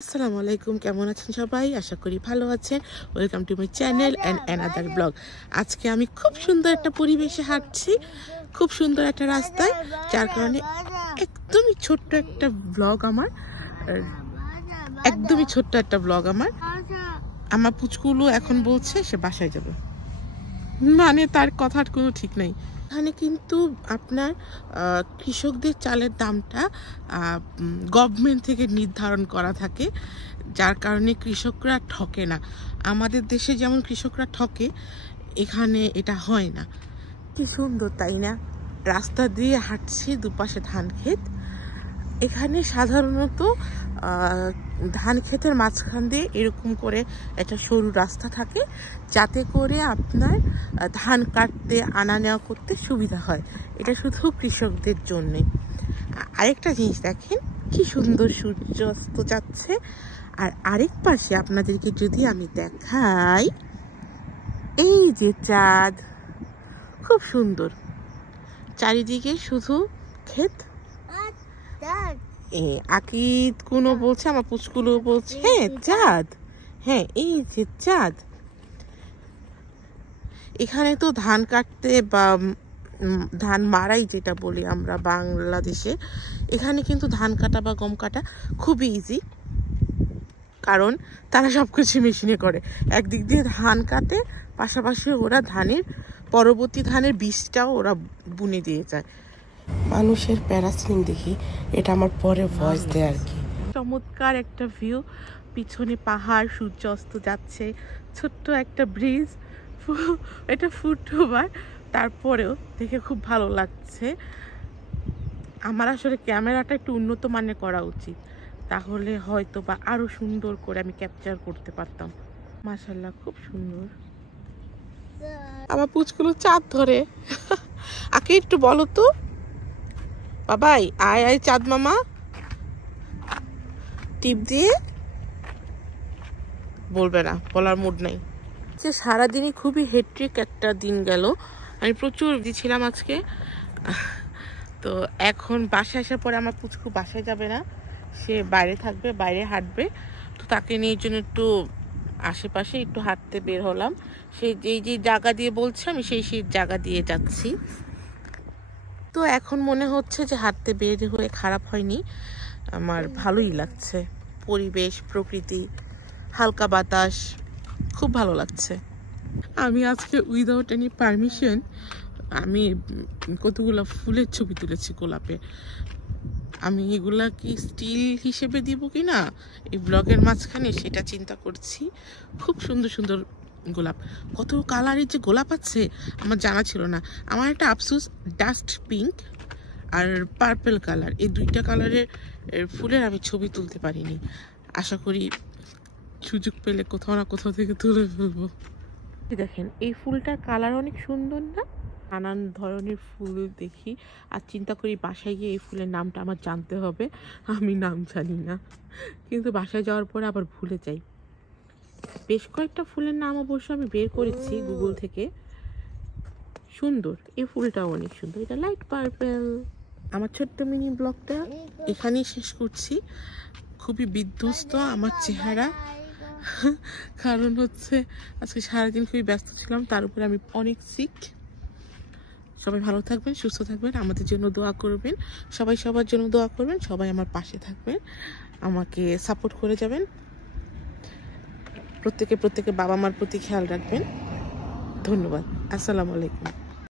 আসসালামু আলাইকুম, কেমন আছেন সবাই? আশা করি ভালো আছেন। Welcome to my channel and another blog. আজকে আমি খুব সুন্দর একটা পরিবেশে হাঁটছি, খুব সুন্দর একটা রাস্তায়, যার কারণে একদমই ছোট্ট একটা ব্লগ আমার, একদমই ছোট্ট একটা ব্লগ আমার। আমার পুচকুলো এখন বলছে সে বাসায় যাবে, মানে তার কথার কোনো ঠিক নাই। এখানে কিন্তু আপনার কৃষকদের চালের দামটা গভর্নমেন্ট থেকে নির্ধারণ করা থাকে, যার কারণে কৃষকরা ঠকে না। আমাদের দেশে যেমন কৃষকরা ঠকে, এখানে এটা হয় না। কি সুন্দর তাই না? রাস্তা দিয়ে হাঁটছি, দুপাশে ধান ক্ষেত। এখানে সাধারণত ধান ক্ষেতের মাঝখান দিয়ে এরকম করে একটা সরু রাস্তা থাকে, যাতে করে আপনার ধান কাটতে আনা নেওয়া করতে সুবিধা হয়। এটা শুধু কৃষকদের জন্যে। আরেকটা জিনিস দেখেন, কি সুন্দর সূর্য অস্ত যাচ্ছে। আর আরেক পাশে আপনাদেরকে যদি আমি দেখাই, এই যে চাঁদ, খুব সুন্দর। চারিদিকে শুধু ক্ষেত। আকিদ কোনো বলছে, আমার পুচকুলো বলছে হ্যাঁ চাঁদ, হ্যাঁ এই যে চাঁদ। এখানে তো ধান কাটতে বা ধান মারাই যেটা বলি আমরা বাংলাদেশে, এখানে কিন্তু ধান কাটা বা গম কাটা খুবই ইজি, কারণ তারা সব কিছু মেশিনে করে। একদিক দিয়ে ধান কাটে, পাশাপাশি ওরা পরবর্তী ধানের বীজটাও ওরা বুনে দিয়ে যায়। মানুষের প্যারাসিন দেখি, এটা আমার পরে ভয়েস দেয় আর কি। চমৎকার একটা ভিউ, পিছনে পাহাড়, সূর্য অস্ত যাচ্ছে, ছোট্ট একটা ব্রিজ, এটা ফুটওভার, তারপরেও দেখে খুব ভালো লাগছে। আমার আসলে ক্যামেরাটা একটু উন্নত মানের করা উচিত, তাহলে হয়তো বা আরো সুন্দর করে আমি ক্যাপচার করতে পারতাম। মাশাআল্লাহ, খুব সুন্দর। আমার পুচকুলো চাঁদ ধরে। আগে একটু বলো তো বাবাই, আয় আয় চাঁদ মামা, টিপ দিয়ে বলবে না, বলার মুড নাই। যে সারাদিনই খুবই হেট্রিক একটা দিন গেল, আমি প্রচুর ছিলাম আজকে। তো এখন বাসায় আসার পরে আমার পুচকু বাসায় যাবে না, সে বাইরে থাকবে, বাইরে হাঁটবে। তো তাকে নিয়ে জন্য একটু আশেপাশে একটু হাঁটতে বের হলাম। সে যে জায়গা দিয়ে বলছে আমি সেই জায়গা দিয়ে যাচ্ছি। তো এখন মনে হচ্ছে যে হাঁটতে বের হয়ে খারাপ হয়নি, আমার ভালোই লাগছে। পরিবেশ, প্রকৃতি, হালকা বাতাস, খুব ভালো লাগছে। আমি আজকে উইদাউট এনি পারমিশন আমি কতগুলো ফুলের ছবি তুলেছি গোলাপে। আমি এগুলা কি স্টিল হিসেবে দিব কি না এই ব্লগের মাঝখানে, সেটা চিন্তা করছি। খুব সুন্দর সুন্দর গোলাপ, কত কালারের যে গোলাপ আছে আমার জানা ছিল না। আমার একটা আফসোস, ডাস্ট পিঙ্ক আর পার্পল কালার, এই দুইটা কালারের ফুলের আমি ছবি তুলতে পারিনি। আশা করি সুযোগ পেলে কোথাও না কোথাও থেকে তুলে ফেলবো। দেখেন এই ফুলটার কালার অনেক সুন্দর না? নানান ধরনের ফুল দেখি আর চিন্তা করি বাসায় গিয়ে এই ফুলের নামটা আমার জানতে হবে। আমি নাম জানি না, কিন্তু বাসায় যাওয়ার পরে আবার ভুলে যাই। বেশ কয়েকটা ফুলের নাম অবশ্য আমি বের করেছি গুগল থেকে। সুন্দর, এই ফুলটাও অনেক সুন্দর, এটা লাইট পার্পল। আমার ছোট্ট মিনি ব্লগটা এখানেই শেষ করছি। খুবই বিধ্বস্ত আমার চেহারা, কারণ হচ্ছে আজকে সারাদিন খুবই ব্যস্ত ছিলাম, তার উপরে আমি অনেক সিক। সবাই ভালো থাকবেন, সুস্থ থাকবেন, আমাদের জন্য দোয়া করবেন, সবাই সবার জন্য দোয়া করবেন, সবাই আমার পাশে থাকবেন, আমাকে সাপোর্ট করে যাবেন। প্রত্যেকে বাবা মার প্রতি খেয়াল রাখবেন। ধন্যবাদ। আসসালামু আলাইকুম।